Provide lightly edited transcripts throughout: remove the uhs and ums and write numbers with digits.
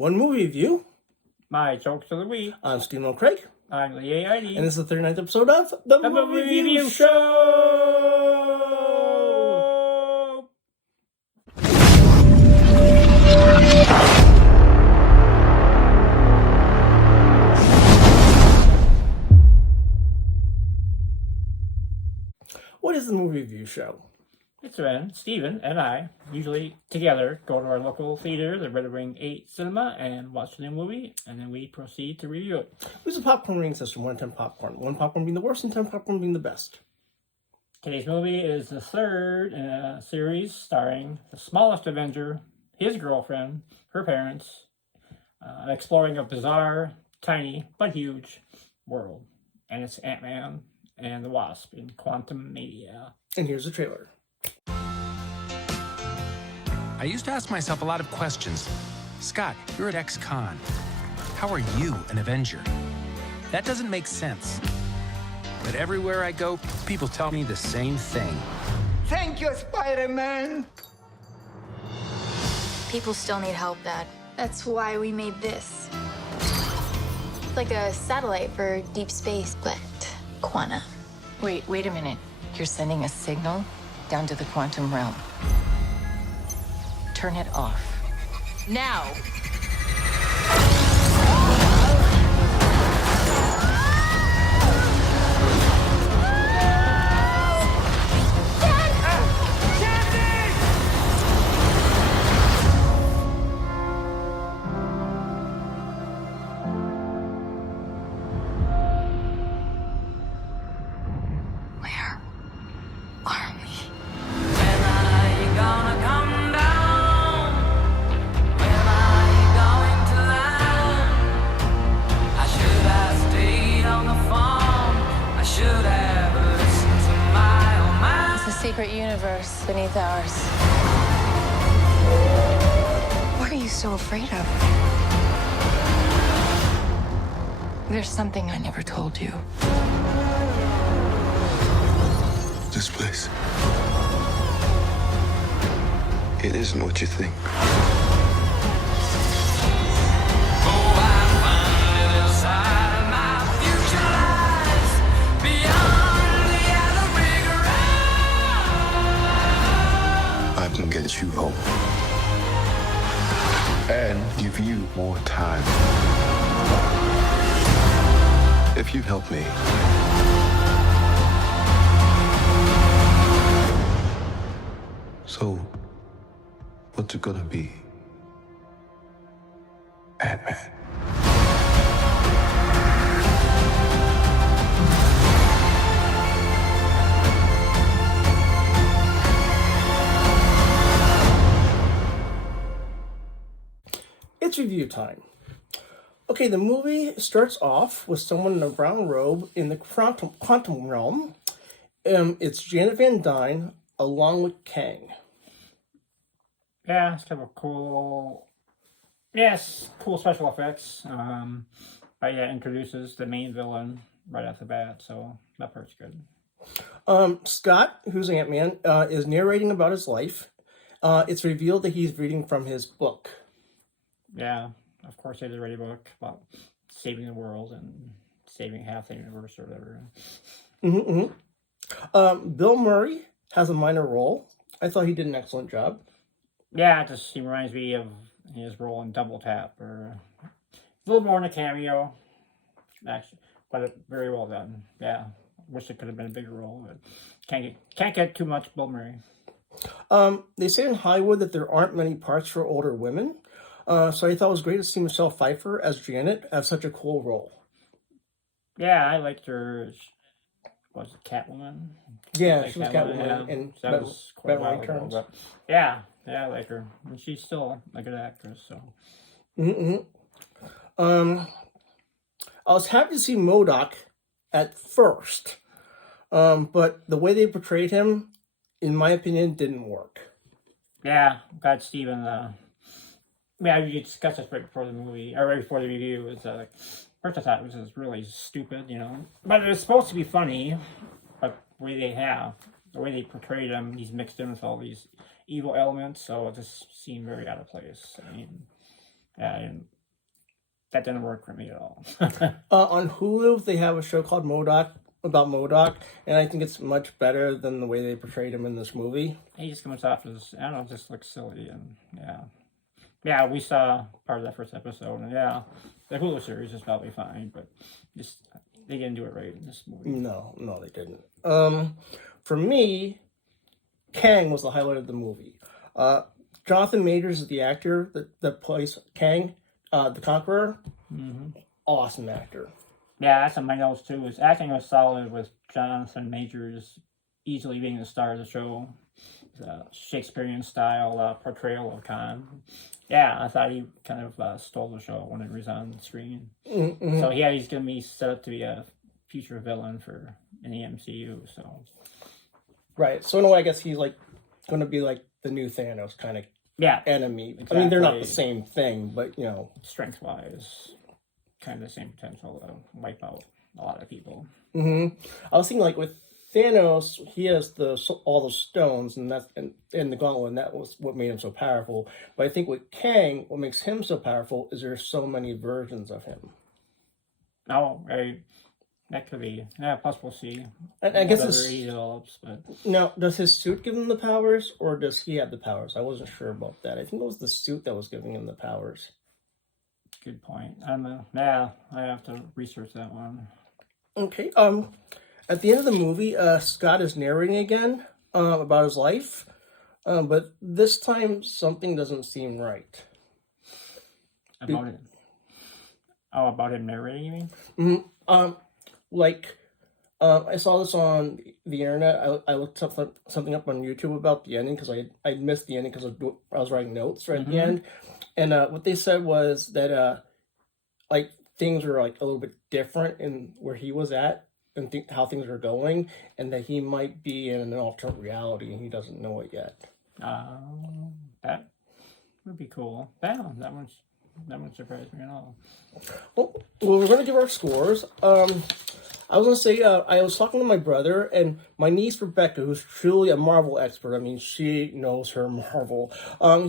One movie review. My jokes of the week. I'm Stephen Craig. I'm the AID. And this is the 39th episode of the Movie Review Show. What is the Movie Review Show? It's when Stephen and I, usually together, go to our local theater, the Red Wing 8 Cinema, and watch the new movie, and then we proceed to review it. There's a popcorn rating system, 1 to 10 popcorn. 1 popcorn being the worst and 10 popcorn being the best. Today's movie is the third in a series starring the smallest Avenger, his girlfriend, her parents, exploring a bizarre, tiny, but huge world. And it's Ant-Man and the Wasp in Quantumania. And here's the trailer. I used to ask myself a lot of questions. Scott, you're at ex-con. How are you an Avenger? That doesn't make sense. But everywhere I go, people tell me the same thing. Thank you, Spider-Man! People still need help, Dad. That's why we made this. It's like a satellite for deep space, but quanta. Wait a minute. You're sending a signal down to the quantum realm. Turn it off. Now! Secret universe beneath ours. What are you so afraid of? There's something I never told you. This place, it isn't what you think. I can get you home and give you more time if you help me. So, what's it gonna be? Ant-Man. It's review time. Okay, the movie starts off with someone in a brown robe in the quantum realm. It's Janet Van Dyne along with Kang. Yeah, it's kind of cool. Yes, cool special effects. But yeah, introduces the main villain right off the bat, so that part's good. Scott, who's Ant-Man, is narrating about his life. It's revealed that he's reading from his book. Yeah, of course, there's a radio book about saving the world and saving half the universe or whatever. Bill Murray has a minor role. I thought he did an excellent job. Yeah, he reminds me of his role in Double Tap, or a little more in a cameo, actually, but very well done. Yeah, wish it could have been a bigger role, but can't get too much Bill Murray. They say in Hollywood that there aren't many parts for older women. So I thought it was great to see Michelle Pfeiffer as Janet have such a cool role. Yeah, I liked her. Was it Catwoman? Yeah, she was Catwoman, yeah. and So that was quite a while ago, Returns. but yeah, I like her. And she's still a good actress, so. I was happy to see MODOK at first, but the way they portrayed him, in my opinion, didn't work. Yeah, glad Steven, yeah, we discussed this right before the movie, or right before the review. It's like, first I thought it was just really stupid, you know, but it was supposed to be funny. But the way they portrayed him, he's mixed in with all these evil elements, so it just seemed very out of place. I mean, Yeah, and that didn't work for me at all. On Hulu, they have a show called MODOK, about MODOK, and I think it's much better than the way they portrayed him in this movie. He just comes off as, I don't know, just looks silly, and yeah, we saw part of that first episode, and yeah, the Hulu series is probably fine, but just they didn't do it right in this movie. No, they didn't. For me, Kang was the highlight of the movie. Jonathan Majors is the actor that plays Kang, the Conqueror. Awesome actor. Yeah, that's on my notes too. His acting was solid, with Jonathan Majors easily being the star of the show. The Shakespearean style portrayal of Khan. Yeah, I thought he kind of stole the show when it was on the screen. So yeah, he's going to be set up to be a future villain in the MCU. So right. So in a way, I guess he's like going to be like the new Thanos kind of enemy. Exactly. I mean, they're not the same thing, but strength wise, kind of the same potential to wipe out a lot of people. I was thinking like with Thanos, he has all the stones, and that's in the gauntlet, and that was what made him so powerful. But I think with Kang, what makes him so powerful is there's so many versions of him. Oh, right. That could be. Yeah, plus we'll see. And I guess he develops, but now, does his suit give him the powers, or does he have the powers? I wasn't sure about that. I think it was the suit that was giving him the powers. Good point. I have to research that one. Okay. At the end of the movie, Scott is narrating again about his life, but this time something doesn't seem right. About it? Oh, about him narrating, you mean? I saw this on the internet. I looked something up on YouTube about the ending because I missed the ending because I was writing notes right at the end, and what they said was that things were like a little bit different in where he was at and how things are going, and that he might be in an alternate reality and he doesn't know it yet. That would be cool. That wouldn't surprise me at all. Well, we're going to give our scores. I was going to say, I was talking to my brother and my niece Rebecca, who's truly a Marvel expert. I mean, she knows her Marvel.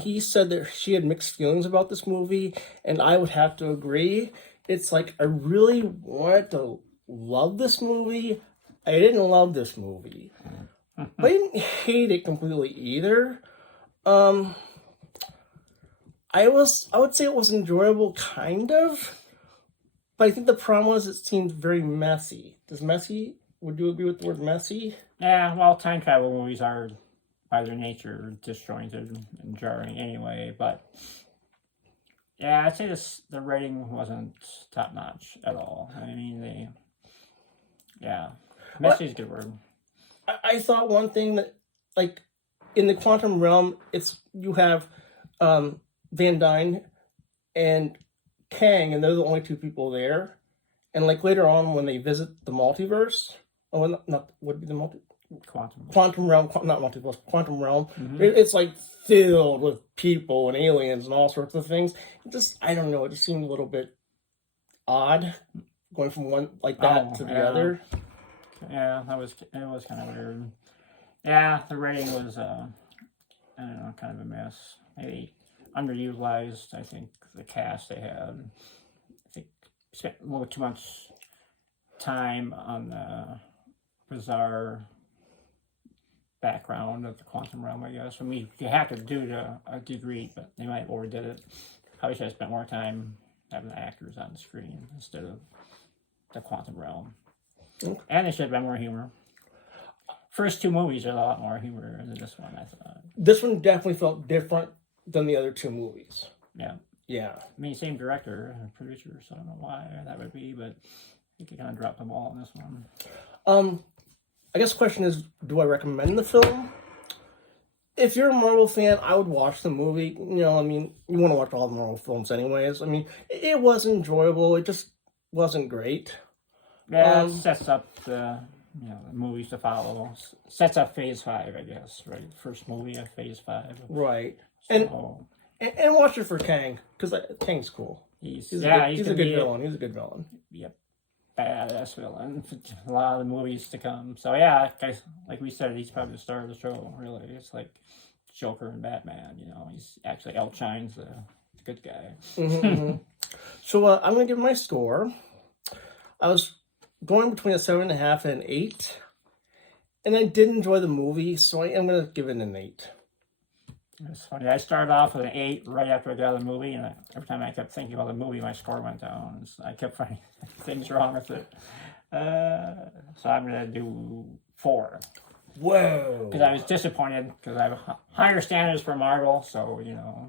He said that she had mixed feelings about this movie, and I would have to agree. It's like I really wanted to love this movie. I didn't love this movie. But I didn't hate it completely either. I would say it was enjoyable, kind of. But I think the problem was it seemed very messy. Would you agree with the word messy? Yeah, well, time travel movies are, by their nature, disjointed and jarring anyway. But yeah, I'd say the rating wasn't top notch at all. I mean, messy is a good word. I thought one thing that, like, in the quantum realm, you have Van Dyne and Kang, and they're the only two people there. And like later on, when they visit the multiverse, would be the quantum realm, not multiverse, quantum realm. It's like filled with people and aliens and all sorts of things. I don't know. It just seemed a little bit odd going from one like that to the other. Yeah, it was kind of weird. Yeah, the rating was I don't know, kind of a mess. Maybe underutilized. I think the cast they had. I think spent a little too much time on the bizarre background of the quantum realm, I guess. I mean, you have to do to a degree, but they might have overdid it. Probably should have spent more time having the actors on the screen instead of the quantum realm. Okay. And they should have been more humor. First two movies are a lot more humor than this one, I thought. This one definitely felt different than the other two movies. Yeah. Yeah. I mean, same director and producer, so I don't know why that would be, but I think you kind of dropped the ball on this one. I guess the question is, do I recommend the film? If you're a Marvel fan, I would watch the movie. I mean, you want to watch all the Marvel films anyways. I mean, it was enjoyable. It just wasn't great. Yeah, it sets up the movies to follow. Sets up Phase 5, I guess, right? First movie of Phase 5. Right. So, and watch it for Kang, because Kang's cool. He's a good villain. He's a good villain. Yep. Badass villain. A lot of the movies to come. So yeah, guys, like we said, he's probably the star of the show, really. It's like Joker and Batman, he actually outshines the good guy. So I'm going to give my score. I was going between a 7.5 and an 8. And I did enjoy the movie, so I am going to give it an 8. It's funny. I started off with an 8 right after I got out of the movie, and every time I kept thinking about the movie, my score went down. So I kept finding things wrong with it. So I'm going to do 4. Whoa. Because I was disappointed, because I have higher standards for Marvel, so,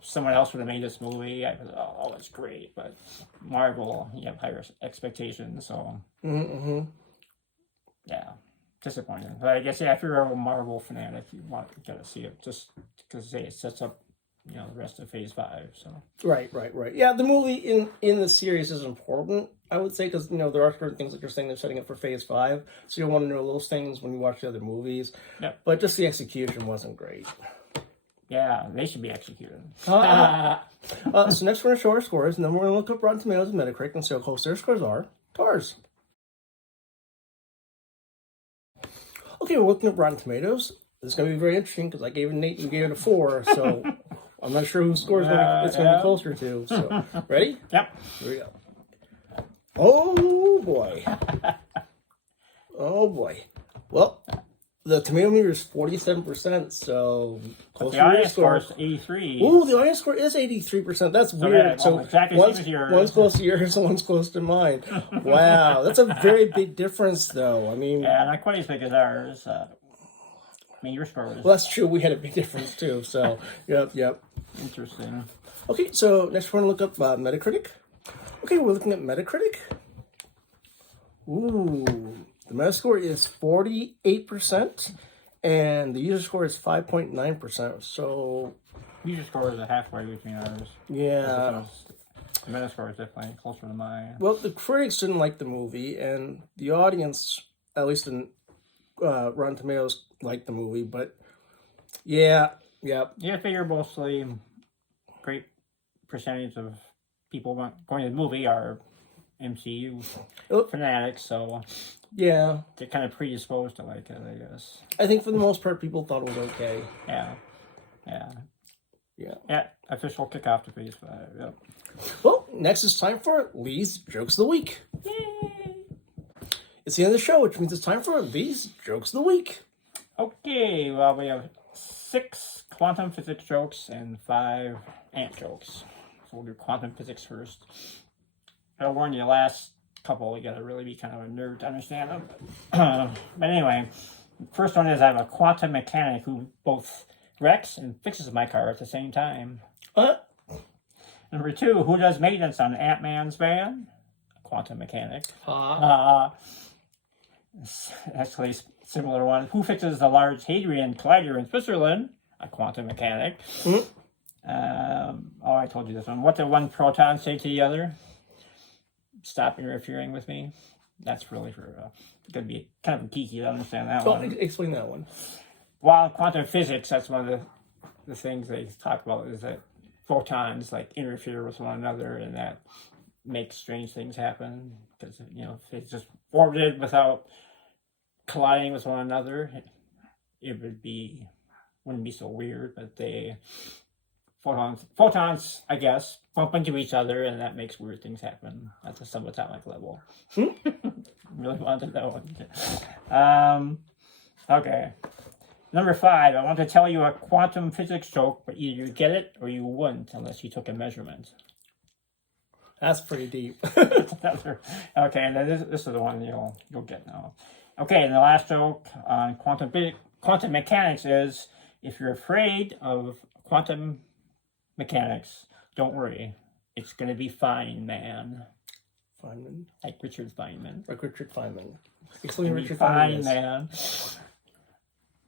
someone else would have made this movie. I was, oh, it's great, but Marvel, you have higher expectations, so... Yeah. Disappointing, but I guess if you're a Marvel fanatic, you want to get to see it just because it sets up, the rest of Phase 5. So right. Yeah, the movie in the series is important, I would say, because there are certain things like you're saying they're setting up for Phase 5, so you want to know those things when you watch the other movies. Yep. But just the execution wasn't great. Yeah, they should be executed. So next we're going to show our scores, and then we're going to look up Rotten Tomatoes and Metacritic and see how close their scores are to ours. Okay, we're looking at Rotten Tomatoes. This is going to be very interesting because I gave it an 8 and you gave it a 4, so I'm not sure whose score it's going to be closer to. So, ready? Yep. Here we go. Oh, boy. Oh, boy. Well, the tomato meter is 47%, so close The to your audience score score. is 83. Ooh, the audience score is 83%. That's weird. So exactly one's, same as yours. one's close to yours and one's close to mine. Wow, that's a very big difference, though. I mean, Yeah, not quite as big as ours. Your score was well, that's true. We had a big difference, too. So, yep. interesting. Okay, so next we're going to look up Metacritic. Okay, we're looking at Metacritic. Ooh, the Metascore is 48%, and the user score is 5.9%. So, User score is halfway between ours. yeah. The Metascore is definitely closer to mine. Well, the critics didn't like the movie, and the audience, at least in Rotten Tomatoes, liked the movie. But yeah. Yeah, I figure mostly great percentage of people going to the movie are MCU fanatics, so Yeah. they're kind of predisposed to like it, I guess. I think for the most part, people thought it was okay. Yeah. Yeah. Official kickoff to Phase 5. Yep. Well, next it's time for Lee's Jokes of the Week. Yay! It's the end of the show, which means it's time for Lee's Jokes of the Week. Okay, well, we have 6 quantum physics jokes and 5 ant jokes. So we'll do quantum physics first. I'll warn you, the last couple, you gotta really be kind of a nerd to understand them. But anyway, first one is I have a quantum mechanic who both wrecks and fixes my car at the same time. Number 2, who does maintenance on Ant-Man's van? A quantum mechanic. Actually, similar one. Who fixes the Large Hadrian Collider in Switzerland? A quantum mechanic. I told you this one. What did one proton say to the other? Stop interfering with me. That's really for going to be kind of geeky to understand that one. Explain that one. While in quantum physics, that's one of the things they talk about is that photons like interfere with one another, and that makes strange things happen because if they just orbited without colliding with one another, it wouldn't be so weird. But photons, I guess, bump into each other, and that makes weird things happen at the subatomic level. Really wanted that one. Okay. Number 5, I want to tell you a quantum physics joke, but either you get it or you wouldn't unless you took a measurement. That's pretty deep. Okay, and then this is the one you'll get now. Okay, and the last joke on quantum mechanics is, if you're afraid of quantum mechanics, don't worry. It's going to be fine, man. Feynman? Like Richard Feynman. Like Richard Feynman. Explain who Richard Fine, Feynman is. man.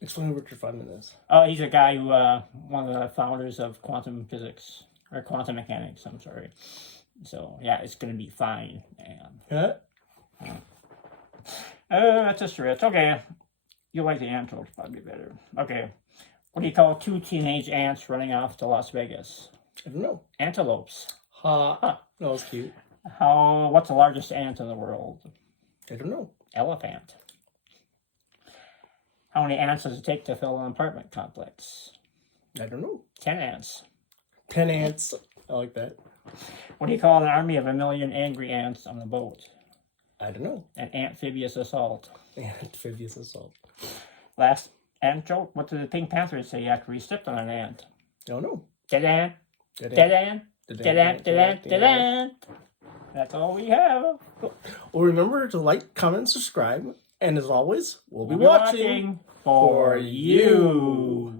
Explain who Richard Feynman is. Oh, he's a guy who, one of the founders of quantum physics, or quantum mechanics, I'm sorry. So, yeah, it's going to be fine, man. Huh? That's a stretch. Okay. You like the ant jokes probably better. Okay. What do you call 2 teenage ants running off to Las Vegas? I don't know. Antelopes. That was cute. What's the largest ant in the world? I don't know. Elephant. How many ants does it take to fill an apartment complex? I don't know. 10 ants. 10 ants. I like that. What do you call an army of 1,000,000 angry ants on a boat? I don't know. An amphibious assault. Amphibious assault. Last ant joke. What did the Pink Panther say after he stepped on an ant? Don't know. Dead ant. Dead Dead ant. ant. Dead Dead ant, ant. Dead ant. Dead ant. That's all we have. Well, remember to like, comment, and subscribe. And as always, we'll be We'll be watching for you.